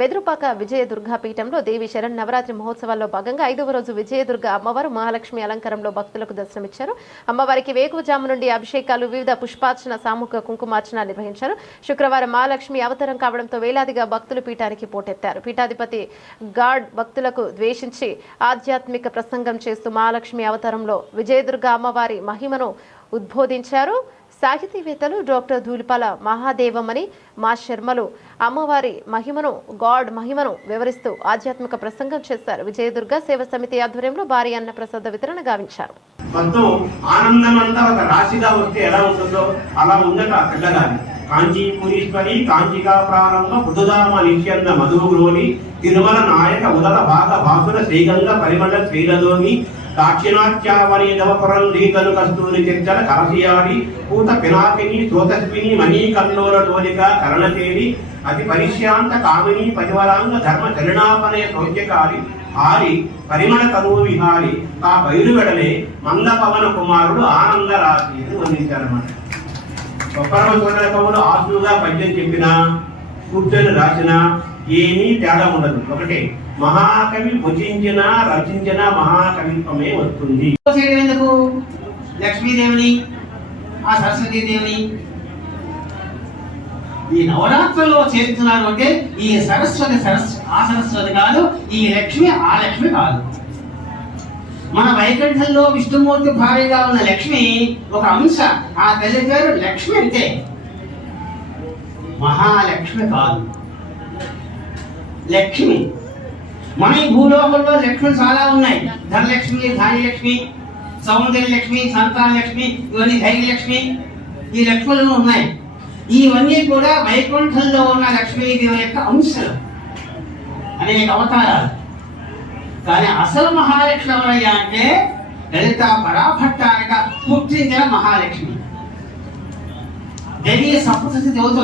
వెదురుపాక విజయదుర్గ పీఠంలో దేవి శరణ్ నవరాత్రి మహోత్సవాల్లో భాగంగా 5వ రోజు విజయదుర్గ అమ్మవారు మహాలక్ష్మి అలంకారంలో భక్తులకు దర్శనమిచ్చారు. అమ్మవారికి వేకువజాము నుండి అభిషేకాలు, వివిధ పుష్పార్చన, సామూహిక కుంకుమార్చన నిర్వహించారు. శుక్రవారం మహాలక్ష్మి అవతారం కావడంతో వేలాదిగా భక్తులు పీఠానికి పోటెత్తారు. పీఠాధిపతి గాడ్ భక్తులకు ద్వేషించి ఆధ్యాత్మిక ప్రసంగం చేస్తూ మహాలక్ష్మి అవతారంలో విజయదుర్గ అమ్మవారి మహిమను ఉద్బోధించారు. సాహితీవేత్తలు డాక్టర్ ధూళిపాల మహాదేవమణి, మా శర్మలు అమ్మవారి మహిమను, గాడ్ మహిమను వివరిస్తూ ఆధ్యాత్మిక ప్రసంగం చేశారు. విజయదుర్గ సేవ సమితి ఆధ్వర్యంలో భారీ అన్న ప్రసాద వితరణ గావించారు. ఆనందమంతా ఒక రాశిగా వస్తే ఎలా ఉంటుందో అలా ఉందట పిల్లగాని. కాంచీపురీశ్వరి కాంచికా ప్రారంభ బుధుదామ నిత్యంద మధుగులోని తిరుమల నాయక ఉదల భాగ భాసుర శ్రీగంగ పరిమళ శ్రీలలోని దాక్షిణాత్యావని నవపురం లీగలు కస్తూరి చర్చల కరసియాడి పూత పినాకిని శ్రోతస్విని మణి కల్లోల తోలిక కరణతేడి అతి పరిశ్యాంత కామిని పతివరాంగ ధర్మ చలనాపనయ సౌఖ్యకారి హారి పరిమళ తనువు విహారి ఆ బయలు వెడలే మంద పవన కుమారుడు ఆనంద రాశి అని వర్ణించారన్నమాట. పరమశివుల కవులు ఆశువుగా పద్యం చెప్పిన, కూర్చొని రాసిన ఏమీ తేడా ఉండదు. ఒకటే మహాకవి భుజించిన రచించిన మహాకవిత్వమే వస్తుంది. లక్ష్మీదేవిని, ఆ సరస్వతీదేవిని ఈ నవరాత్రుల్లో చేస్తున్నారు అంటే ఈ సరస్వతి ఆ సరస్వతి కాదు, ఈ లక్ష్మి ఆ లక్ష్మి కాదు. మన వైకుంఠంలో విష్ణుమూర్తి భార్యగా ఉన్న లక్ష్మి ఒక అంశ. ఆ తల్లి పేరు లక్ష్మి అంతే, మహాలక్ష్మి కాదు. లక్ష్మి మన ఈ భూలోకంలో లక్ష్మి చాలా ఉన్నాయి. ధనలక్ష్మి, ధాన్యలక్ష్మి, సౌందర్య లక్ష్మి, సంతాన లక్ష్మి, ఇవన్నీ ధైర్యలక్ష్మి, ఈ లక్ష్ములు ఉన్నాయి. ఇవన్నీ కూడా వైకుంఠంలో ఉన్న లక్ష్మీదేవి యొక్క అంశాలు, అనేక అవతారాలు. కానీ అసలు మహాలక్ష్మి ఎవరయ్యా అంటే లలిత పరాభట్టారిక పుట్టించిన మహాలక్ష్మి. దేవి సప్తశతి అవుతుంది.